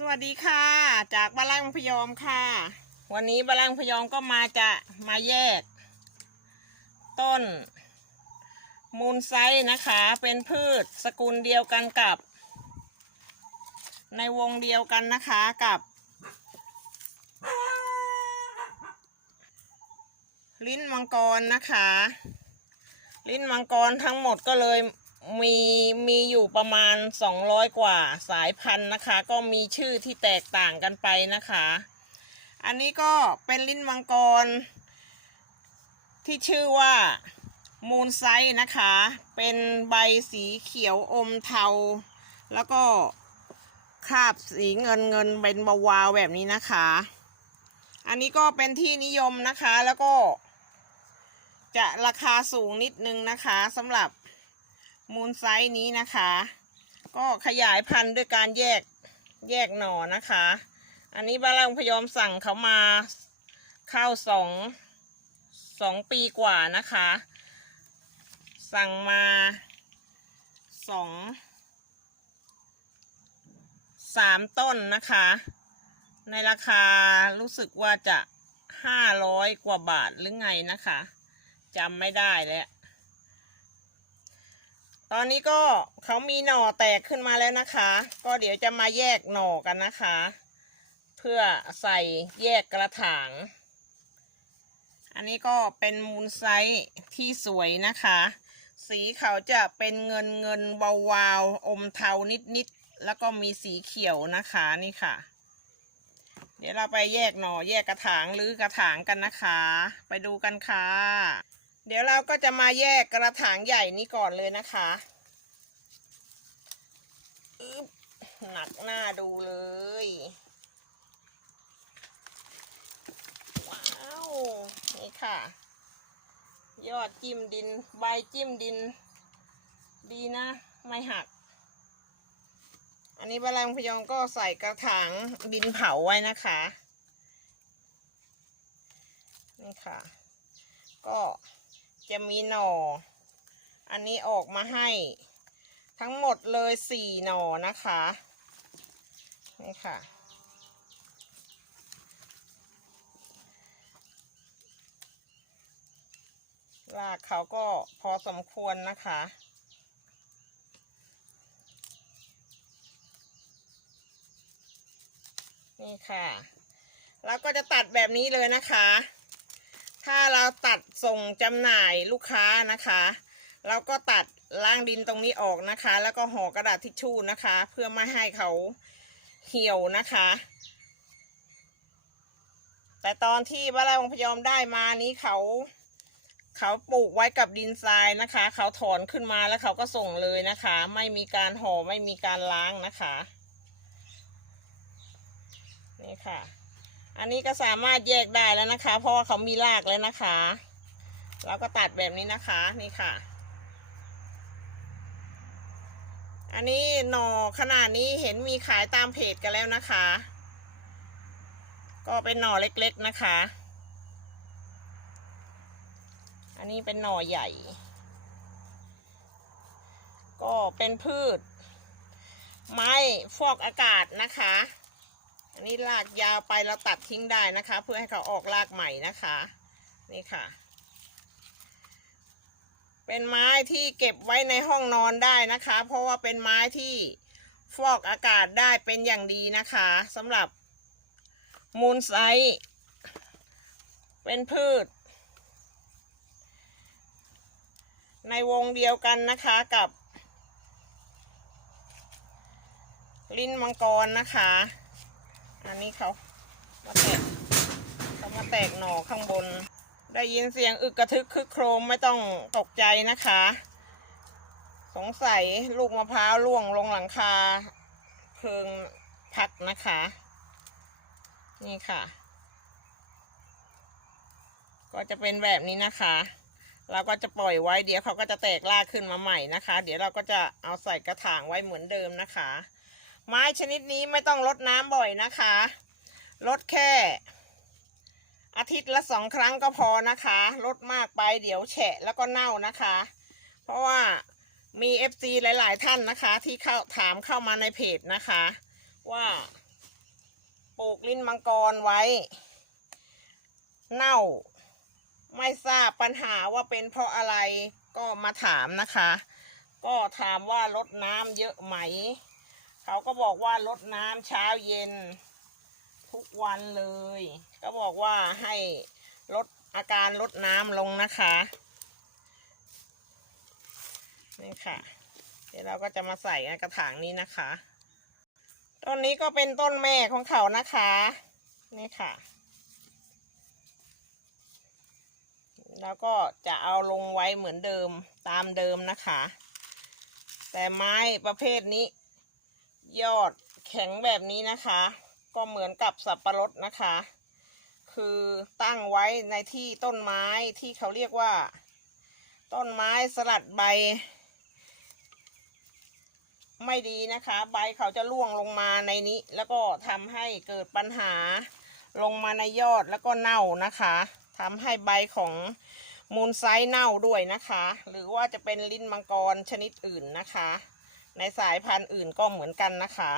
สวัสดีค่ะ จากบาลังพยอมค่ะ วันนี้บาลังพยอมก็มาจะมาแยก ต้น มูลไซนะคะ เป็นพืชสกุลเดียวกันกับ ในวงเดียวกันนะคะกับ ลิ้นมังกรนะคะ ลิ้นมังกรทั้งหมดก็เลย มีมีอยู่ประมาณ 200 กว่าสายพันธุ์นะคะ ก็มีชื่อที่แตกต่างกันไปนะคะ อันนี้ก็เป็นลิ้นมังกร ที่ชื่อว่ามูนไซต์นะคะ เป็นใบสีเขียวอมเทา แล้วก็คราบสีเงินเงินเป็นบวาวแบบนี้นะคะ อันนี้ก็เป็นที่นิยมนะคะแล้วก็ จะราคาสูงนิดนึงนะคะสำหรับ มูลไซส์นี้นะคะ ก็ขยายพันธุ์ด้วยการแยกแยกหน่อนะคะ อันนี้บ้าลังพยอมสั่งเขามาเข้าสองสองปีกว่านะคะ สั่งมาสองสามต้นนะคะ ในราคารู้สึกว่าจะห้าร้อยกว่าบาทหรือไงนะคะจำไม่ได้แล้ว ตอนนี้ก็เขามีหน่อแตกขึ้นมาแล้วนะคะ ก็เดี๋ยวจะมาแยกหน่อกันนะคะ เพื่อใส่แยกกระถาง อันนี้ก็เป็นมูลไซส์ที่สวยนะคะ สีเขาจะเป็นเงินเงินวาวๆอมเทานิดๆ แล้วก็มีสีเขียวนะคะนี่ค่ะ เดี๋ยวเราไปแยกหน่อแยกกระถางหรือกระถางกันนะคะ ไปดูกันค่ะ เดี๋ยวเราก็จะมาแยกกระถางใหญ่นี้ก่อนเลยนะคะอึ๊บหนักหน้าดูเลย ว้าว นี่ค่ะ ยอดจิ้มดิน ใบจิ้มดิน ดีนะ ไม่หัก อันนี้บาลังพยองก็ใส่กระถางดินเผาไว้นะคะ นี่ค่ะ ก็ จะมีหน่อ อันนี้ออกมาให้ ทั้งหมดเลยสี่หน่อนะคะ นี่ค่ะ รากเขาก็พอสมควรนะคะนี่ค่ะ แล้วก็จะตัดแบบนี้เลยนะคะ ถ้าเราตัดส่งจำหน่ายลูกค้านะคะ เราก็ตัดล่างดินตรงนี้ออกนะคะ แล้วก็ห่อกระดาษทิชชู่นะคะ เพื่อไม่ให้เขาเหี่ยวนะคะ แต่ตอนที่บ้านเราพยอมได้มานี้เขา เขาปลูกไว้กับดินทรายนะคะ เขาถอนขึ้นมาแล้วเขาก็ส่งเลยนะคะ ไม่มีการห่อไม่มีการล้างนะคะ นี่ค่ะ อันนี้ก็สามารถแยกได้แล้วนะคะ เพราะว่าเขามีรากแล้วนะคะ เราก็ตัดแบบนี้นะคะ นี่ค่ะ อันนี้หน่อขนาดนี้เห็นมีขายตามเพจกันแล้วนะคะ ก็เป็นหน่อเล็กๆนะคะ อันนี้เป็นหน่อใหญ่ ก็เป็นพืช ไม้ฟอกอากาศนะคะ อันนี้รากยาวไปเราตัดทิ้งได้นะคะ เพื่อให้เขาออกรากใหม่นะคะ นี่ค่ะ เป็นไม้ที่เก็บไว้ในห้องนอนได้นะคะ เพราะว่าเป็นไม้ที่ฟอกอากาศได้เป็นอย่างดีนะคะสำหรับมูลไซเป็นพืช ในวงเดียวกันนะคะกับ ลิ้นมังกรนะคะ อันนี้เขามาแตกเขามาแตกหน่อข้างบน ได้ยินเสียงอึกกระทึกคึกโครมไม่ต้องตกใจนะคะ สงสัยลูกมะพร้าวล่วงลงหลังคาเพิงพักนะคะ นี่ค่ะ ก็จะเป็นแบบนี้นะคะเราก็จะปล่อยไว้เดี๋ยวเขาก็จะแตกรากขึ้นมาใหม่นะคะ เดี๋ยวเราก็จะเอาใส่กระถางไว้เหมือนเดิมนะคะ ไม้ชนิดนี้ไม่ต้องรดน้ำบ่อยนะคะรดแค่ อาทิตย์ละสองครั้งก็พอนะคะลดมากไปเดี๋ยวแฉะแล้วก็เน่านะคะ เพราะว่ามีเอฟซีหลาย ๆ ท่านนะคะ ที่เข้าถามเข้ามาในเพจนะคะ ว่าปลูกลิ้นมังกรไว้ เน่า ไม่ทราบปัญหาว่าเป็นเพราะอะไรก็มาถามนะคะ ก็ถามว่าลดน้ำเยอะไหม เขาก็บอกว่าลดน้ำเช้าเย็น ทุกวันเลย ก็บอกว่าให้ลดอาการลดน้ำลงนะคะนี่ค่ะ เดี๋ยวเราก็จะมาใส่ในกระถางนี้นะคะ ต้นนี้ก็เป็นต้นแม่ของเขานะคะนี่ค่ะ แล้วก็จะเอาลงไว้เหมือนเดิมตามเดิมนะคะ แต่ไม้ประเภทนี้ ยอดแข็งแบบนี้นะคะ ก็เหมือนกับสับปะรดนะคะ คือตั้งไว้ในที่ต้นไม้ที่เขาเรียกว่า ต้นไม้สลัดใบ ไม่ดีนะคะ ใบเขาจะร่วงลงมาในนี้ แล้วก็ทำให้เกิดปัญหาลงมาในยอดแล้วก็เน่านะคะทำให้ใบของมูลไซส์เน่าด้วยนะคะ หรือว่าจะเป็นลิ้นมังกรชนิดอื่นนะคะ ในสายพันธุ์อื่นก็เหมือนกันนะคะ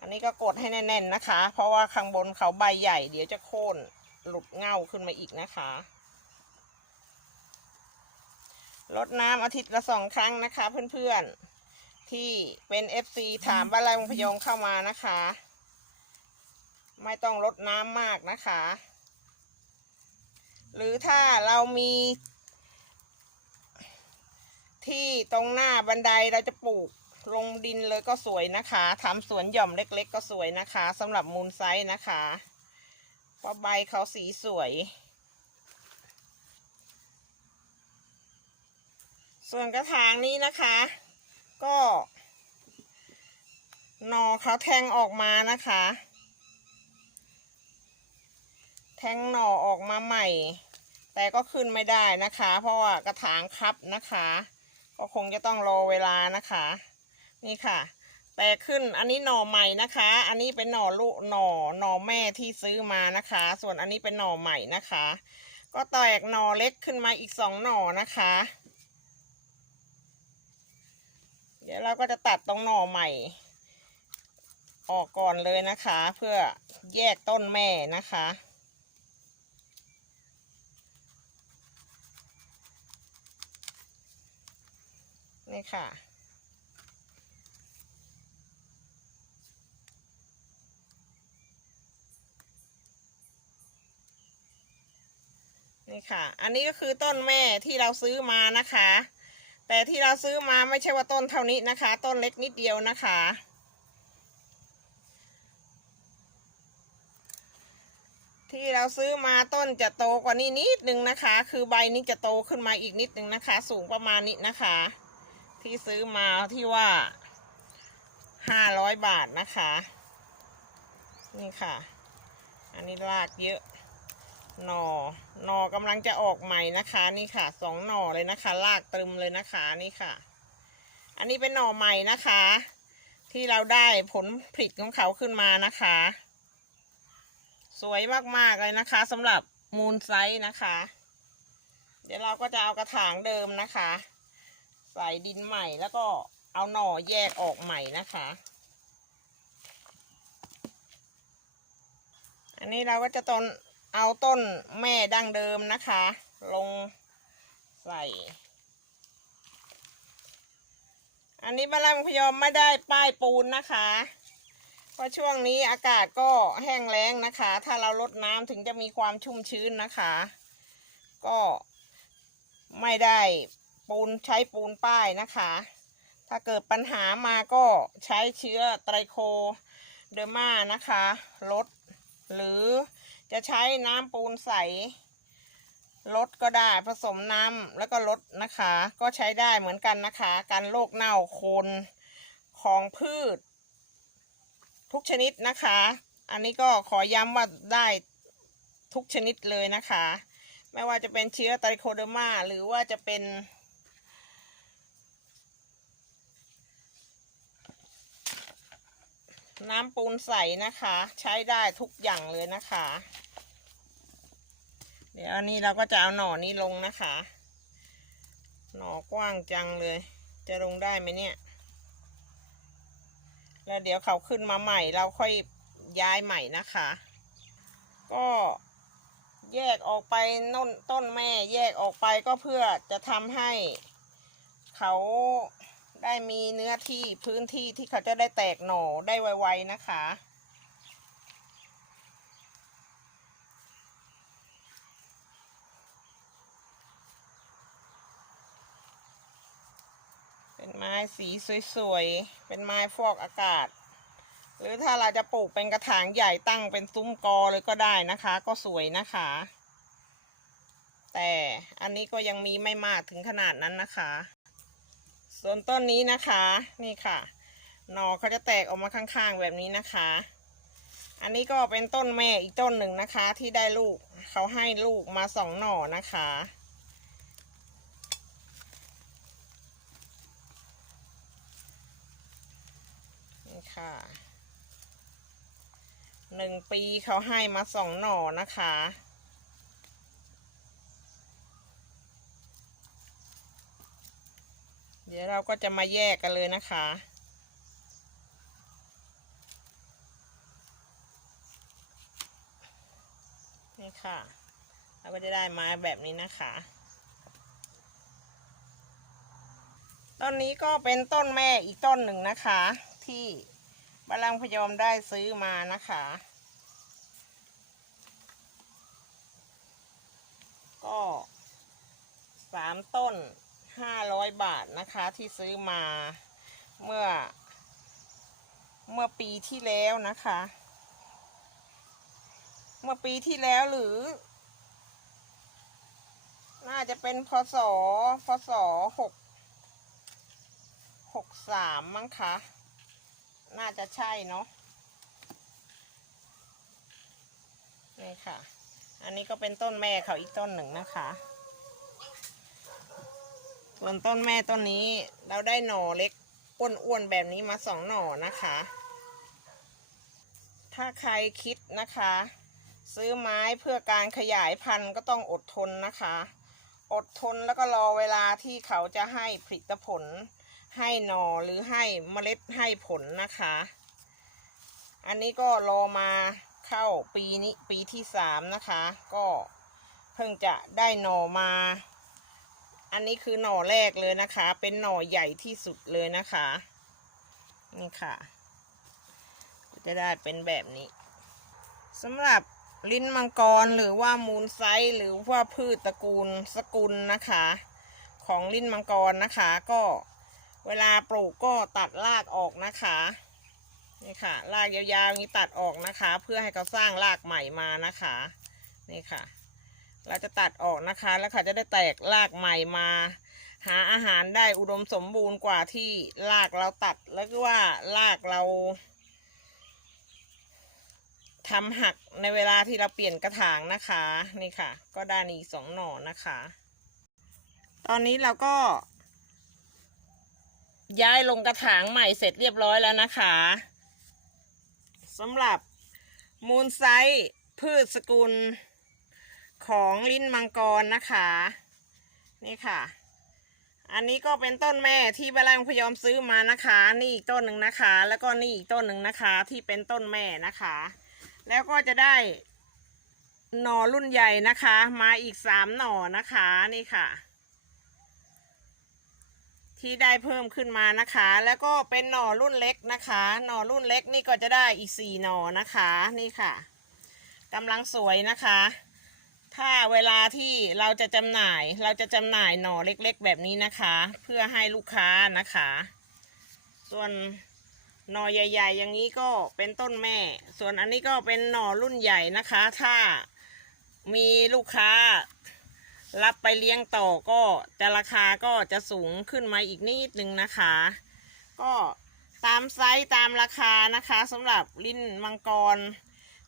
อันนี้ก็กดให้แน่นๆนะคะ เพราะว่าข้างบนเขาใบใหญ่ เดี๋ยวจะโค่นหลุดเง่าขึ้นมาอีกนะคะลดน้ำอาทิตย์ละสองครั้งนะคะ เพื่อนๆ ที่เป็น FC ถามว่าอะไรมงพยงเข้ามานะคะ ไม่ต้องลดน้ำมากนะคะ หรือถ้าเรามี ที่ตรงหน้าบันไดเราจะปลูกลงดินเลยก็สวยนะคะทำสวนหย่อมเล็ก ๆ ก็สวยนะคะสำหรับมูลไซส์นะคะเพราะใบเขาสีสวย ส่วนกระถางนี้นะคะ ก็หนอเขาแทงออกมานะคะ แทงหน่อออกมาใหม่ แต่ก็ขึ้นไม่ได้นะคะ เพราะว่ากระถางคับนะคะ ก็คงจะต้องรอเวลานะคะ นี่ค่ะ แต่ขึ้นอันนี้หน่อใหม่นะคะ อันนี้เป็นหน่อลูกหน่อหน่อแม่ที่ซื้อมานะคะ ส่วนอันนี้เป็นหน่อใหม่นะคะ ก็แตกหน่อเล็กขึ้นมาอีกสองหน่อนะคะ เดี๋ยวเราก็จะตัดตรงหน่อใหม่ ออกก่อนเลยนะคะ เพื่อแยกต้นแม่นะคะ นี่ค่ะ นี่ค่ะ อันนี้ก็คือต้นแม่ที่เราซื้อมานะคะ แต่ที่เราซื้อมาไม่ใช่ว่าต้นเท่านี้นะคะ ต้นเล็กนิดเดียวนะคะที่เราซื้อมาต้นจะโตกว่านี้นิดนึงนะคะ คือใบนี้จะโตขึ้นมาอีกนิดนึงนะคะ สูงประมาณนี้นะคะ ที่ซื้อมาที่ว่าห้าร้อยบาทนะคะ นี่ค่ะ อันนี้รากเยอะหนอหนอกำลังจะออกใหม่นะคะ นี่ค่ะสองหน่อเลยนะคะลากตรึมเลยนะคะนี่ค่ะ อันนี้เป็นหน่อใหม่นะคะ ที่เราได้ผลผลิตของเขาขึ้นมานะคะ สวยมากๆเลยนะคะสำหรับมูลไซส์นะคะ เดี๋ยวเราก็จะเอากระถางเดิมนะคะ ใส่ดินใหม่แล้วก็เอาหน่อแยกออกใหม่นะคะ อันนี้เราก็จะต้นเอาต้นแม่ดั้งเดิมนะคะ ลงใส่ อันนี้บาลังพยอมไม่ได้ป้ายปูนนะคะเพราะช่วงนี้อากาศก็แห้งแล้งนะคะ ถ้าเราลดน้ำถึงจะมีความชุ่มชื้นนะคะ ก็ไม่ได้ ปูนใช้ปูนป้ายนะคะ ถ้าเกิดปัญหามาก็ใช้เชื้อไตรโคเดอร์มานะคะลดหรือจะใช้น้ำปูนใสลดก็ได้ผสมน้ำแล้วก็ลดนะคะ ก็ใช้ได้เหมือนกันนะคะการโรคเน่าโคนของพืช ทุกชนิดนะคะ อันนี้ก็ขอย้ำว่าได้ทุกชนิดเลยนะคะ ไม่ว่าจะเป็นเชื้อไตรโคเดอร์มาหรือว่าจะเป็น น้ำปูนใสนะคะ ใช้ได้ทุกอย่างเลยนะคะ เดี๋ยวอันนี้เราก็จะเอาหน่อนี้ลงนะคะ หน่อกว้างจังเลย จะลงได้ไหมเนี่ย แล้วเดี๋ยวเขาขึ้นมาใหม่ เราค่อยย้ายใหม่นะคะ ก็แยกออกไปน้นต้นแม่แยกออกไปก็เพื่อจะทำให้เขา ได้มีเนื้อที่พื้นที่ที่เขาจะได้แตกหน่อได้ไวๆนะคะ เป็นไม้สีสวยๆ เป็นไม้ฟอกอากาศ หรือถ้าเราจะปลูกเป็นกระถางใหญ่ตั้งเป็นซุ้มกอเลยก็ได้นะคะ ก็สวยนะคะ แต่อันนี้ก็ยังมีไม่มากถึงขนาดนั้นนะคะ ส่วนต้นนี้นะคะ นี่ค่ะหน่อเขาจะแตกออกมาข้างๆแบบนี้นะคะ อันนี้ก็เป็นต้นแม่อีกต้นหนึ่งนะคะ ที่ได้ลูกเขาให้ลูกมาสองหน่อนะคะ นี่ค่ะหนึ่งปีเขาให้มาสองหน่อนะคะ เดี๋ยวเราก็จะมาแยกกันเลยนะคะ นี่ค่ะ เราก็จะได้ไม้แบบนี้นะคะ ต้นนี้ก็เป็นต้นแม่อีกต้นหนึ่งนะคะ ที่บาลังพยอมได้ซื้อมานะคะ ก็สามต้น ห้าร้อยบาทนะคะที่ซื้อมาเมื่อ เมื่อปีที่แล้วนะคะ เมื่อปีที่แล้วหรือ น่าจะเป็นพศพศหกหกสามมั้งคะน่าจะใช่เนาะนี่ค่ะ อันนี้ก็เป็นต้นแม่เขาอีกต้นหนึ่งนะคะ ส่วนต้นแม่ต้นนี้เราได้หน่อเล็กอ้วนๆแบบนี้มาสองหน่อนะคะ ถ้าใครคิดนะคะ ซื้อไม้เพื่อการขยายพันธุ์ก็ต้องอดทนนะคะ อดทนแล้วก็รอเวลาที่เขาจะให้ผลิตผล ให้หน่อหรือให้เมล็ดให้ผลนะคะ อันนี้ก็รอมาเข้าปีนี้ปีที่สามนะคะ ก็เพิ่งจะได้หน่อมา อันนี้คือหน่อแรกเลยนะคะ เป็นหน่อใหญ่ที่สุดเลยนะคะ นี่ค่ะ จะได้เป็นแบบนี้สำหรับลิ้นมังกรหรือว่ามูลไซส์หรือว่าพืชตระกูลสกุลนะคะ ของลิ้นมังกรนะคะ ก็เวลาปลูกก็ตัดรากออกนะคะนี่ค่ะรากยาวๆนี้ตัดออกนะคะ เพื่อให้เขาสร้างรากใหม่มานะคะ นี่ค่ะ เราจะตัดออกนะคะ แล้วเขาจะได้แตกรากใหม่มา หาอาหารได้อุดมสมบูรณ์กว่าที่รากเราตัดแล้วก็ว่ารากเราทำหักในเวลาที่เราเปลี่ยนกระถางนะคะ นี่ค่ะ ก็ได้อีกสองหน่อนะคะ ตอนนี้เราก็ ย้ายลงกระถางใหม่เสร็จเรียบร้อยแล้วนะคะสำหรับมูลไซส์พืชสกุล ของลิ้นมังกรนะคะ นี่ค่ะ อันนี้ก็เป็นต้นแม่ที่บาลังพยอมซื้อมานะคะ นี่อีกต้นหนึ่งนะคะ แล้วก็นี่อีกต้นหนึ่งนะคะ ที่เป็นต้นแม่นะคะ แล้วก็จะได้หน่อรุ่นใหญ่นะคะ มาอีกสามหน่อนะคะนี่ค่ะ ที่ได้เพิ่มขึ้นมานะคะ แล้วก็เป็นหน่อรุ่นเล็กนะคะ หน่อรุ่นเล็กนี่ก็จะได้อีกสี่หน่อนะคะ นี่ค่ะกำลังสวยนะคะ ถ้าเวลาที่เราจะจำหน่ายเราจะจำหน่ายหน่อเล็กๆ แบบนี้นะคะ เพื่อให้ลูกค้านะคะ ส่วนหน่อใหญ่ ๆ อย่างนี้ก็เป็นต้นแม่ ส่วนอันนี้ก็เป็นหน่อรุ่นใหญ่นะคะ ถ้ามีลูกค้ารับไปเลี้ยงต่อก็จะราคาก็จะสูงขึ้นมาอีกนิดนึงนะคะ ก็ตามไซส์ตามราคานะคะสำหรับลิ้นมังกร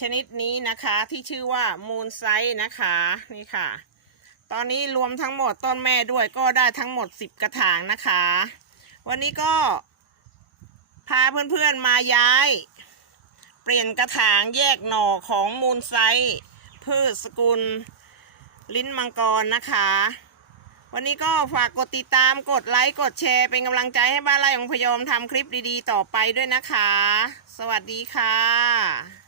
ชนิดนี้นะคะที่ชื่อว่ามูลไซส์นะคะนี่ค่ะ ตอนนี้รวมทั้งหมดต้นแม่ด้วยก็ได้ทั้งหมด 10 กระถางนะคะ วันนี้ก็ พาเพื่อนๆมาย้าย เปลี่ยนกระถางแยกหน่อของมูลไซส์พืชสกุลลิ้นมังกรนะคะ วันนี้ก็ฝากกดติดตามกดไลค์กดแชร์เป็นกำลังใจให้บ้านไร่ของพยอมทำคลิปดีๆ ต่อไปด้วยนะคะ สวัสดีค่ะ